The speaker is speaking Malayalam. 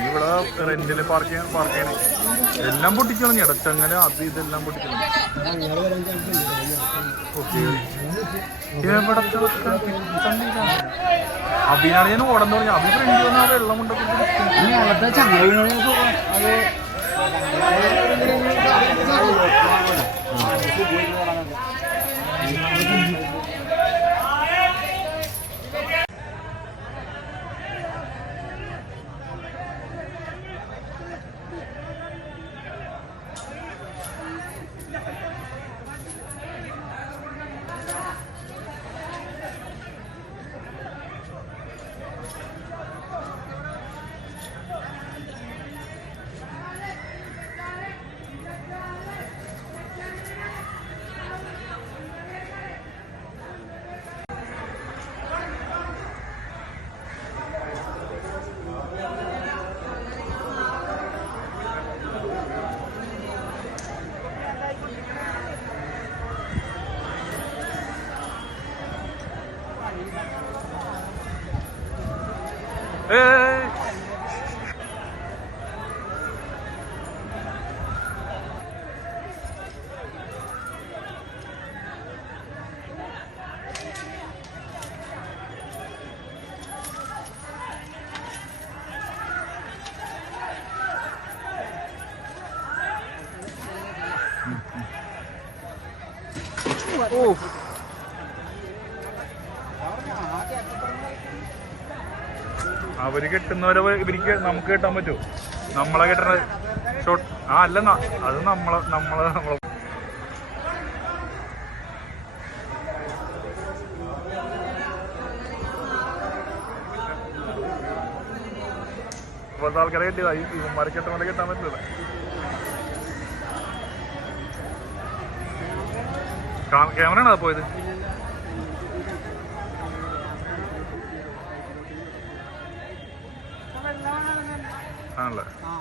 ഇവിടെ റെന്റിൽ പാർക്ക് ചെയ്യാൻ പാർക്ക് ചെയ്യണം എല്ലാം പൊട്ടിക്കണം ഇടച്ചങ്ങനെ അത് ഇതെല്ലാം പൊട്ടിക്കണം എവിടെ അഭിനാണ് ഞാൻ ഓടം തുടങ്ങി അഭിപ്രായം വെള്ളം കൊണ്ടൊക്കെ 哎。哦。അവർ കിട്ടുന്നവരെ ഇവർക്ക് നമുക്ക് കിട്ടാൻ പറ്റുമോ നമ്മളെ കിട്ടണ ഷോട്ട് ആ അല്ല അത് നമ്മളെ നമ്മളെ നമ്മളെ ആൾക്കാരെ കിട്ടിയതായി ഈ ഇവന്മാരെ കെട്ടാൻ പറ്റില്ല ക്യാമറ ആണോ പോയത്? ആണല്ലേ ആ